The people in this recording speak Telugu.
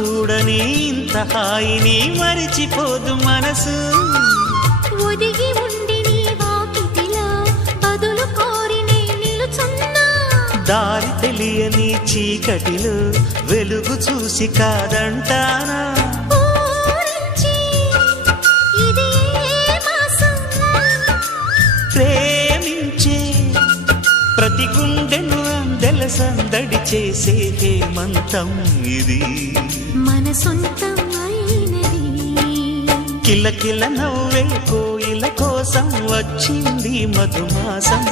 చూడని ఇంత హాయిని మరిచిపోదు మనసు. ఒదిగి ఉండి నీ వాకిటిలో బదులు కోరి నే నిలుచున్నా. దారి తెలియని చీకటిలో వెలుగు చూసి కాదంటానా. ప్రేమించే ప్రతి గుండెను అందెల సందడి చేసే హేమంతం ఇది. మన సొంతం అయినది. కిలకిల నవ్వే కోయిల కోసం వచ్చింది మధుమాసం.